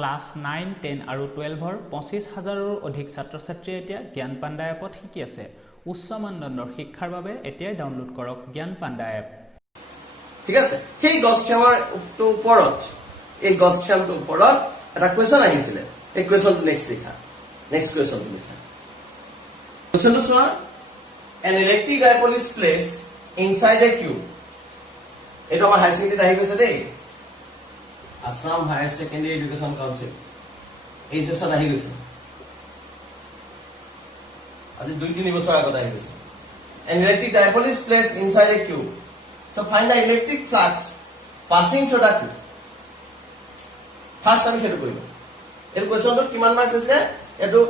Class 9, 10 আৰু 12ৰ 25,000ৰো অধিক ছাত্ৰ-ছাত্ৰীয়ে এতিয়া জ্ঞান পাণ্ডা এপত শিকি আছে। উচ্চ মানদণ্ডৰ শিক্ষাৰ বাবে এতিয়াই ডাউনলোড কৰক জ্ঞান পাণ্ডা এপ। ঠিক আছে, সেই গছখামৰ ওপৰত এই গছখামটোৰ ওপৰত এটা কুৱেশ্যন আহিছিলে। এই কুৱেশ্যনটো নেক্সট লিখা। নেক্সট কুৱেশ্যনটো লিখা। কুৱেশ্যনটো চোৱা, an electric dipole is placed inside a cube. এইটো আমাৰ হাই ছেকেণ্ডাৰীত আহি গৈছে দেই। Assam Higher Secondary Education Council এই সেশন আহি গৈছে। আজি 2-3 বছৰ আগত আহি গৈছে। An electric dipole is placed inside a cube. So find the electric flux passing through the cube. First আমি হেতু কৰিব। এই কোৱেশ্যনটো কিমান মাৰ্কছ আছে? এটো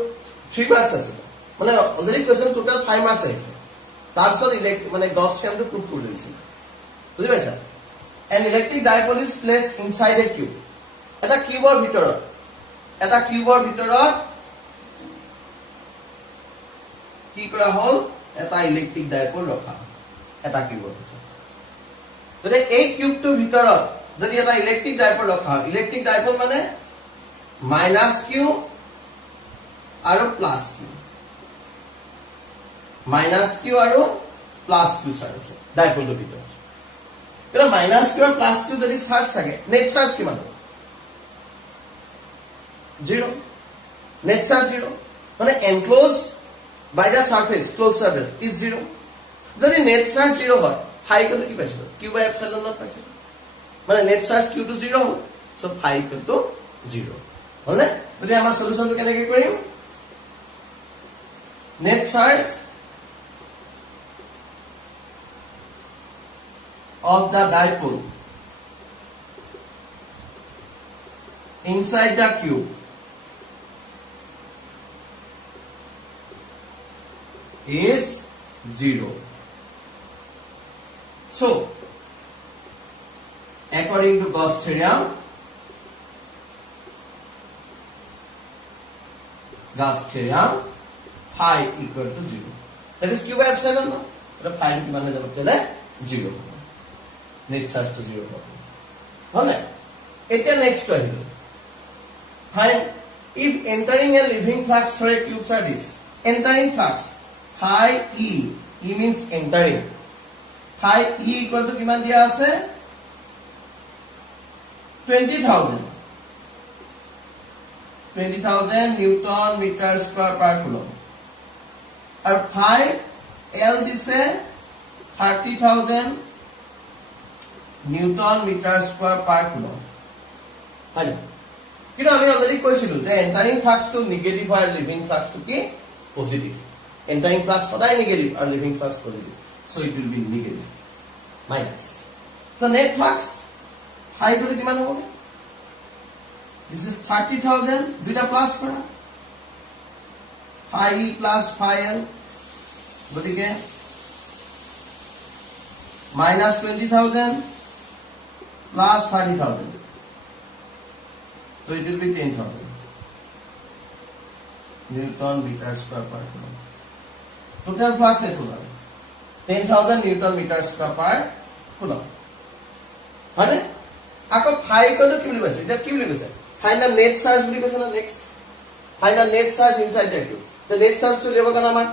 3 মাৰ্কছ আছে। মানে অলৰেডি কোৱেশ্যন টোটাল 5 মাৰ্কছ আছে। তাৰপিছত মানে গছ ফ্ৰেমটো প্ৰুভ কৰি দিছিল। বুজি পাইছা? An electric dipole is placed inside a cube. এটা কিউবৰ ভিতৰত কি কৰা হ'ল? এটা ইলেক্ট্ৰিক ডাইপল ৰখা এটা কিউবৰ ভিতৰত। যদি এই কিউবটোৰ ভিতৰত যদি এটা ইলেক্ট্ৰিক ডাইপল ৰখা, ইলেক্ট্ৰিক ডাইপল মানে মাইনাস কিউ আৰু প্লাস কিউ, মাইনাস কিউ আৰু প্লাস কিউ চাৰ্জ আছে ডাইপলটোৰ ভিতৰত। কিন্তু মাইনাস কিউ আৰু প্লাস কিউ যদি চাৰ্জ থাকে, নেট চাৰ্জ কিমান হ'ব? 0। নেট চাৰ্জ 0 মানে enclosed by the surface, closed surface is 0. যদি নেট চাৰ্জ 0 হয়, phi ইকুৱেল টু কি পাইছিলো? q by epsilon naught পাইছিলো। মানে নেট চাৰ্জ q টু 0 হ'ল, সো phi ইকুৱেল টু 0 হলনে? যদি আমাৰ সলিউশনটো কেনেকৈ কৰিম? Net charge of the dipole inside the cube is 0. So, according to Gauss theorem, phi equal to 0. That is q by epsilon naught. But phi to কিমান হৈ যাব তেলে 0 হ'ব। নেট চাৰ্জ to 0 হ'ব। হলে এটা নেক্সট আহিল। Find if entering a living flux through a cube surface, entering flux phi e means entering, phi e equal to কিমান দিয়া আছে? 20,000 নিউটন মিটাৰ স্কয়াৰ পাৰ কুলম। আৰু phi l দিছে 30,000 নিউটন মিটাৰ স্কয়াৰ পাৰ coulomb. হয়। কিন্তু আমি already কৈছিলো যে এন্টাৰিং ফ্লাক্সটো নেগেটিভ হয়, লিভিং ফ্লাক্সটো কি পজিটিভ। এন্টাৰিং ফ্লাক্স সদায় নেগেটিভ আৰু living flux positive. So it will be negative minus. So net flux হাই কৰি কিমান হ'ব? দিস ইজ 30,000 দুটা প্লাস কৰা phi e plus phi l, গতিকে minus 20,000 plus 30,000. So it will be 10,000 Newton meter square per coulomb. Total flux is 10,000 Newton meter square per coulomb. Hane? Ako phi equal to কি বুলি কৈছে? এটা কি বুলি কৈছে? Find the net charge বুলি কৈছে না next. Find the net charge inside the cube. The net charge to level কাৰণে আমাৰ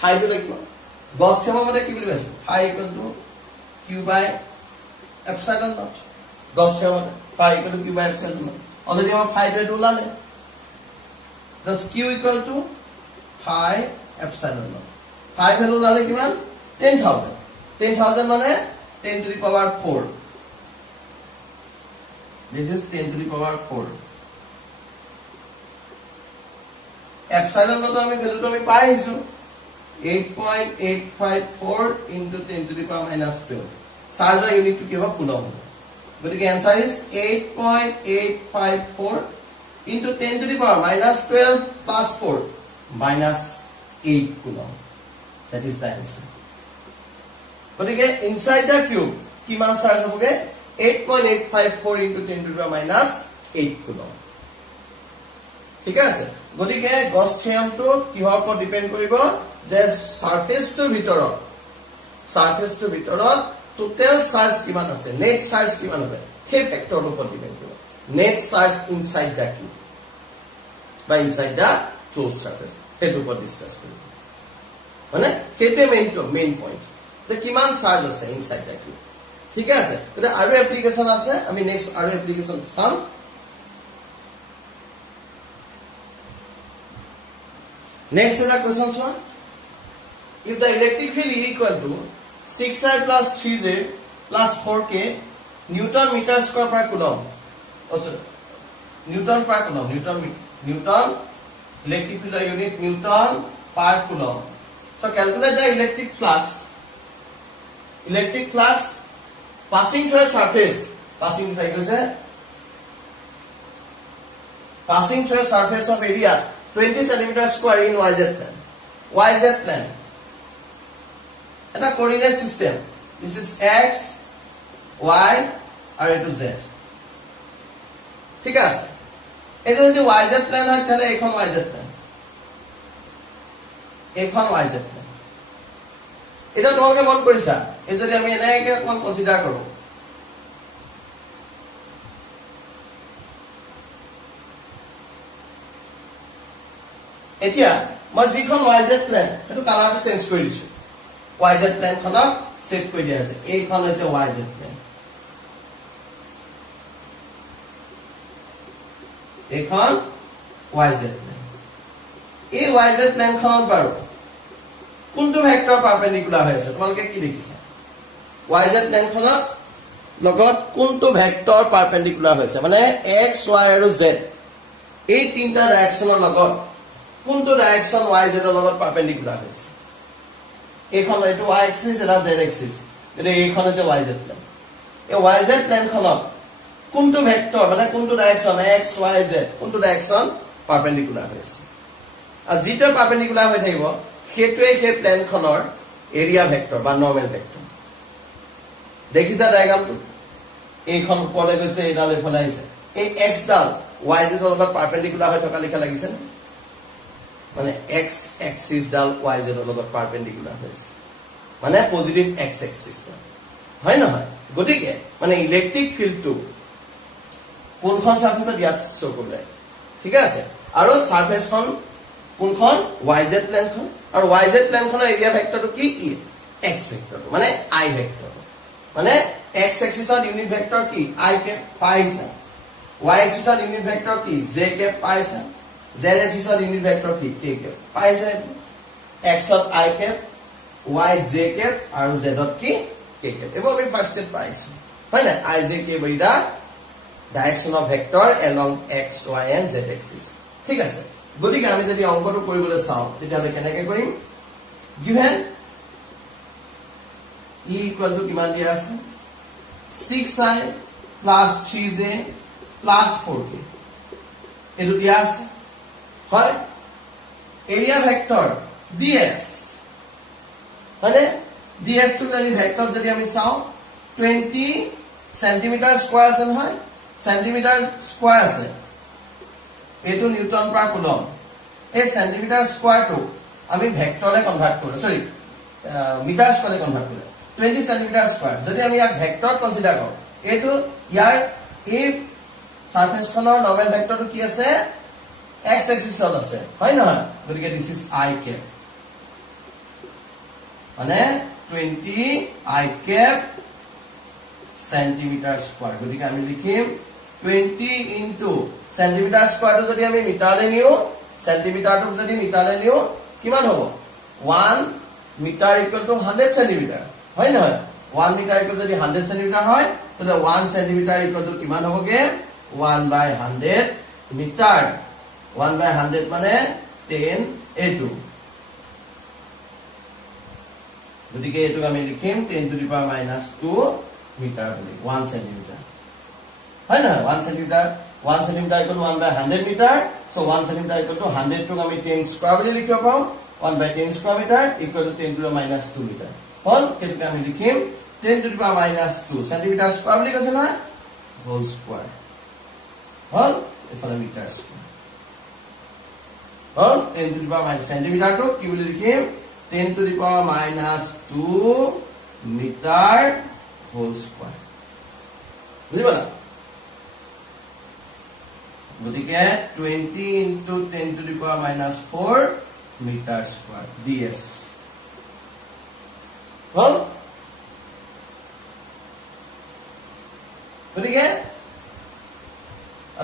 phi টো লাগিব। গছ থিয়মৰ মতে কি বুলি কৈছে? Phi equal to q by epsilon naught. গছ থিয়মৰ মতে phi equal to q by epsilon naught. Already our phi to ওলালে। Thus q equal to phi epsilon naught. Phi value ওলালে কিমান? 10,000. 10,000 মানে 10 to the power 4. This is 10 to the power 4. Epsilon naught আমি ভ্যালুটো আমি পাই আহিছো 8.854 into 10 to the power minus 12. Charge unit to give a coulomb. But the answer is 8.854 into 10 to the power minus 12 plus 4 minus 8 coulomb. That is the answer. But again, inside the cube, kiman charge hoboge 8.854 into 10 to the power minus 8 coulomb. ঠিক আছে? গতিকে গছ থিয়মটো কিহৰ ওপৰত depend কৰিব? যে সাৰফেসটোৰ ভিতৰত total charge কিমান আছে, নেট চাৰ্জ কিমান আছে, সেই ফেক্টৰৰ ওপৰত ডিপেন্ড কৰিব। net charge inside the cube by inside the closed surface সেইটো ওপৰত ডিসকাস কৰিম মানে সেইটোৱে মেইন পইণ্ট যে কিমান চাৰ্জ আছে ইনসাইড দ্য কিউব ঠিক আছে এটা আৰু এপ্লিকেশন আছে আমি নেক্সট আৰু এপ্লিকেশন চাম নেক্সট এটা কোৱেশ্চন চোৱা if the electric field is equal to 6i plus 3j plus 4k newton meter square per coulomb also newton per coulomb newton electric field unit newton per coulomb so calculate the electric flux passing through a surface passing through a surface of area 20 cm square in yz plane এটা coordinate system this is x y আর এটো z ঠিক আছে এটা যদি yz plan হয় তাহলে এখন yz plan এটা তোমালোকে মন কৰিছা এই যদি আমি এনেকে অকমান কনসিডাৰ কৰো এতিয়া মই যিখন yz প্লেন সেইটো কালাৰটো চেঞ্জ কৰি দিছো yz প্লেন খনক সেট কৰি দিয়া আছে এইখন হৈছে yz প্লেন এইখন yz প্লেন এই yz প্লেন খনত বাৰু কোনটো ভেক্টৰ পাৰপেন্ডিকুলাৰ হৈ আছে তোমালোকে কি দেখিছা yz প্লেন খনত লগত কোনটো ভেক্টৰ পাৰপেন্ডিকুলাৰ হৈছে মানে x y আৰু z এই তিনটা ডাইৰেকশনৰ লগত কোনটো ডাইৰেকশন yz ৰ লগত পাৰপেন্ডিকুলাৰ হৈছে এইখন এইটো y axis এটা z axis এটা এইখন হৈছে yz প্লেন এই yz প্লেন খনত কোনটো ভেক্টৰ মানে কোনটো ডাইৰেকশন x y z কোনটো ডাইৰেকশন পাৰপেন্ডিকুলাৰ হৈছে আৰু যেটা পাৰপেন্ডিকুলাৰ হৈ থাকিব সেইটোৱে সেই প্লেন খনৰ এৰিয়া ভেক্টৰ বা নৰ্মেল ভেক্টৰ দেখিছা ডায়াগ্ৰামটো এইখন ওপৰলে গৈছে এডাল এফালে আহিছে এই x ডাল yz ৰ লগত পাৰপেন্ডিকুলাৰ হৈ থকা লিখা লাগিছে মানে x axis ডাল yz ৰ লগত পাৰপেন্ডিকুলাৰ হৈছে মানে পজিটিভ x axis হয় নহয় গতিকে মানে ইলেক্ট্ৰিক ফিল্ডটো কোনখন সাৰফেসত ইয়াত শো কৰিলে ঠিক আছে আৰু সাৰফেসখন কোনখন yz প্লেনখন আৰু yz প্লেনখনৰ এৰিয়া ভেক্টৰটো কি x ভেক্টৰটো মানে i ভেক্টৰটো মানে x axisৰ ইউনিট ভেক্টৰ কি i কে পাইছা y axisৰ ইউনিট ভেক্টৰ কি j কে পাইছা z axisৰ ইউনিট ভেক্টৰ কি k কে পাইছা x to i K y j কে আৰু z ত কি k কে এবোৰ আমি পাৰ্সেন্ট পাইছো হয় না i j k বৈদা direction of vector along x y and z axis ঠিক আছে গতিকে আমি যদি অংকটো কৰিবলৈ চাও তেতিয়ালে কেনেকৈ কৰিম given e equal to কিমান দিয়া আছে 6i plus 3j plus 4k এটো দিয়া আছে হয় এৰিয়া ভেক্টৰ ds মানে ds টো যদি ভেক্টৰ যদি আমি চাও 20 সেন্টিমিটার স্কয়ার আছে নহয় সেন্টিমিটার স্কয়ার আছে এটো নিউটন পার কুলম এই সেন্টিমিটার স্কয়ার টো আমি ভেক্টরে কনভার্ট কৰো সৰি মিটাৰ স্কয়াৰে কনভাৰ্ট কৰো 20 সেন্টিমিটাৰ স্কয়াৰ যদি আমি ইয়াক ভেক্টৰ কনসিডাৰ কৰো এটো ইয়াৰ এই সাৰফেস খনৰ নৰমাল ভেক্টৰটো কি আছে x axis আছে হয় নহয় গতিকে দিস ইজ i cap মানে 20 i cap সেন্টিমিটার স্কয়ার গতিকে আমি লিখিম 20 into সেন্টিমিটার স্কয়ারটো যদি আমি মিটাৰলে নিও সেন্টিমিটাৰটো যদি মিটাৰলে নিও কিমান হ'ব 1 মিটাৰ ইকুয়াল টু 100 সেন্টিমিটাৰ হয় নহয় 1 মিটাৰ ইকুয়াল যদি 100 সেন্টিমিটাৰ হয় তেনে 1 সেন্টিমিটাৰ ইকুয়াল টু কিমান হ'বগে 1/100 মিটাৰ 1/100 মানে 10 a2 গতিকে এটো আমি লিখিম 10 to the power minus 2 metre বুলি 1 সেন্টিমিটাৰ হয় না 1 centimetre 1 centimetre equal 1/100 metre so 1 centimetre equal to 100 টো আমি 10 স্কয়াৰ বুলি লিখিব পাম 1/10 square metre equal to 10 to the minus 2 metre হল কেটো আমি লিখিম 10 to the power minus 2 centimetre square বুলি কৈছে না হোল স্কয়াৰ হল এফালে মিটাৰ স্কয়াৰ হল 10 to the power minus centimetre টো কি বুলি লিখিম 10 to the power minus 2 metre whole square বুঝিবা গতিকে 20 into 10 to the power minus 4 meter square ds হল গতিকে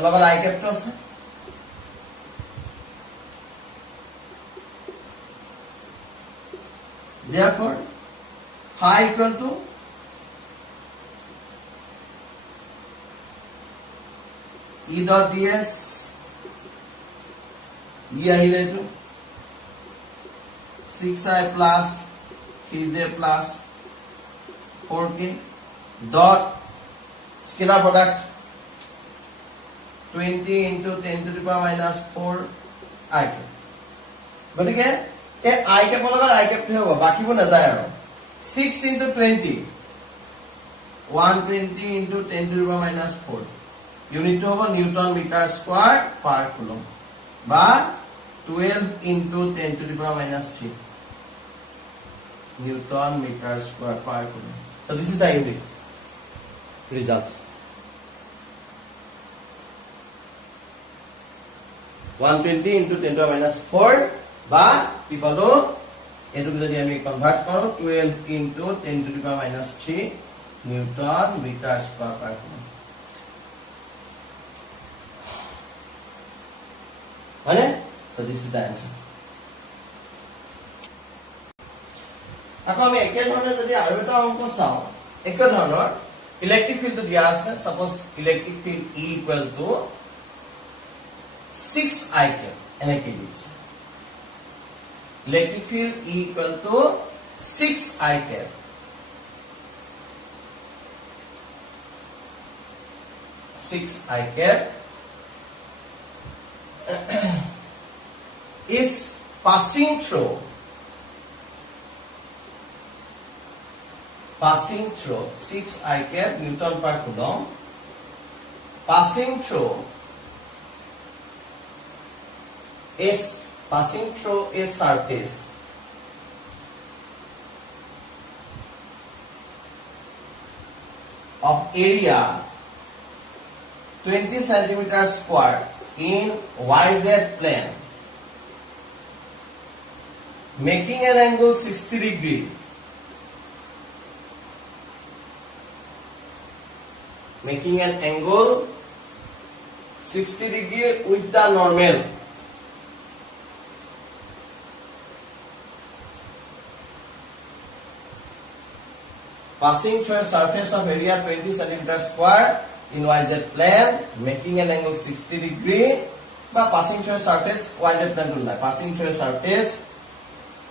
লগত আই কেপটো আছে therefore phi equal to E dot ds E আহিলে to 6i plus 3j plus 4k dot scalar product 20 into 10 to the power minus 4 i cap গতিকে এই i cap লগত i cap টো হ'ব বাকিবোৰ নাযায় আৰু 6 into 20 120 into 10 to the power minus 4 unit to hobo newton meter square per coulomb ba 12 into 10 to the power minus 3 newton meter square per coulomb. So this is the unit result. 120 into 10 to the minus 4 ba equal to etu jodi ami convert karo 12 into 10 to the power minus 3 newton meter square per coulomb. Right? So this is the answer. Ako ami ekke dhৰণৰ যদি আৰু এটা অংক চাও একে ধৰণৰ electric ফিল্ডটো দিয়া আছে suppose electric field E equal to 6i cap এনেকে দিছে electric field E equal to 6i cap is passing through 6i cap Newton per coulomb passing through a surface of area 20 centimeters square in YZ plane making an angle 60 degree with the normal passing through a surface of area 20 centimeters square in YZ plane making an angle 60 degree by passing through a surface YZ plane to line passing through a surface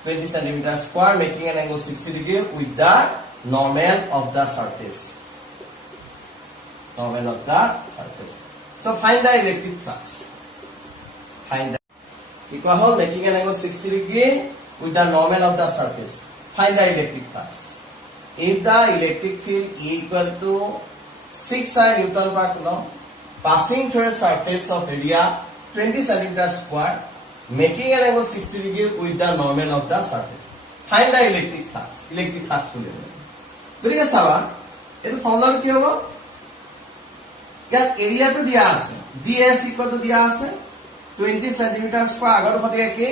20 centimeters square making an angle 60 degree with the normal of the surface. So find the electric flux. Equal whole making an angle 60 degree with the normal of the surface. Find the electric flux. If the electric field E equal to 6i Newton per coulomb passing through a surface of area 20 centimeters square making an angle 60 degree with the normal of the surface. Find the electric flux. Electric flux to level. গতিকে চাবা এটো formula কি হ'ব ইয়াত এৰিয়াটো দিয়া আছে ds equal to দিয়া আছে 20 সেন্টিমিটাৰ স্কয়াৰ আগৰ ফটে কি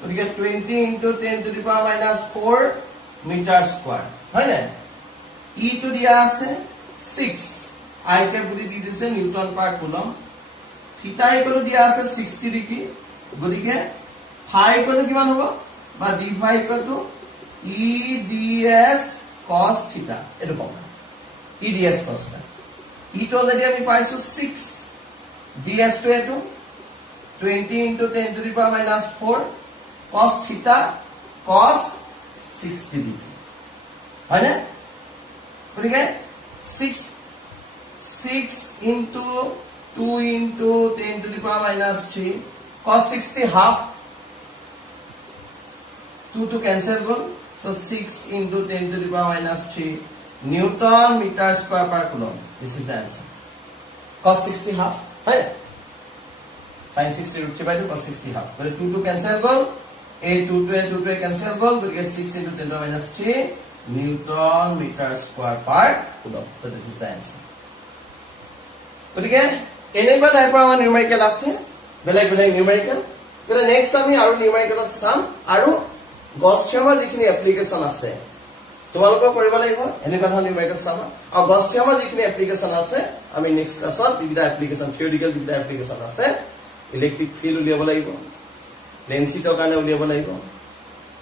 গতিকে 20 into 10 to the power minus 4 metre square হয় না E টো দিয়া আছে 6 i কে বুলি দি দিছে নিউটন পার কুলম থিটা ইকুয়াল টু দিয়া আছে 60 ডিগ্রি গতিকে ফাই ইকুয়াল টু কিমান হ'ব বা d phi equal to e ds cos থিটা এটো পাম e ds cos থিটা e টো যদি আমি পাইছো 6 ds টো এটো 20 into 10 to the power minus 4 cos theta cos 60 degree হয় না গতিকে 6 into 2 into 10 to the power minus 3 cos 60 half 2 to cancel go so 6 into 10 to the power minus 3 Newton meter square per coulomb. This is the answer. Cos 60 half right sin 60 root 3 by 2 cos 60 half but 2 to cancel go a 2 to a cancel go because 6 into 10 to the minus 3 Newton meter square per coulomb. So this is the answer. গতিকে এনেকুৱা টাইপৰ আমাৰ numerical আছে বেলেগ বেলেগ numerical গতিকে next আমি আৰু নিউমেৰিকেলত চাম আৰু গছ থিয়মৰ যিখিনি এপ্লিকেশ্যন আছে তোমালোকৰ কৰিব লাগিব এনেকুৱা ধৰণৰ নিউমেৰিকেল চাবা আৰু গছ থিয়মৰ যিখিনি এপ্লিকেশ্যন আছে আমি নেক্সট ক্লাছত যিকেইটা এপ্লিকেশ্যন থিয়ৰিটিকেল যিকেইটা এপ্লিকেশ্যন আছে ইলেক্ট্ৰিক ফিল্ড উলিয়াব লাগিব প্লেন শ্বীটৰ কাৰণে উলিয়াব লাগিব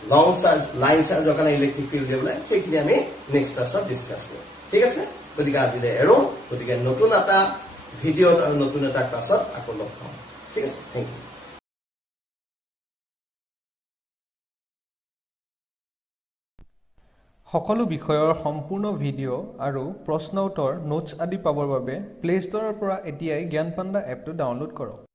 লং চাৰ্জ লাইন চাৰ্জৰ কাৰণে ইলেক্ট্ৰিক ফিল্ড উলিয়াব লাগিব সেইখিনি আমি নেক্সট ক্লাছত ডিছকাছ কৰিম ঠিক আছে গতিকে আজিলৈ এৰো গতিকে নতুন এটা ভিডিঅ'ত আৰু নতুন এটা ক্লাছত আকৌ লগ পাম ঠিক আছে থেংক ইউ সকলো বিষয়ৰ সম্পূৰ্ণ ভিডিঅ' আৰু প্ৰশ্ন উত্তৰ নোটছ আদি পাবৰ বাবে প্লে ষ্টৰৰ পৰা এতিয়াই জ্ঞান পাণ্ডা এপটো ডাউনলোড কৰক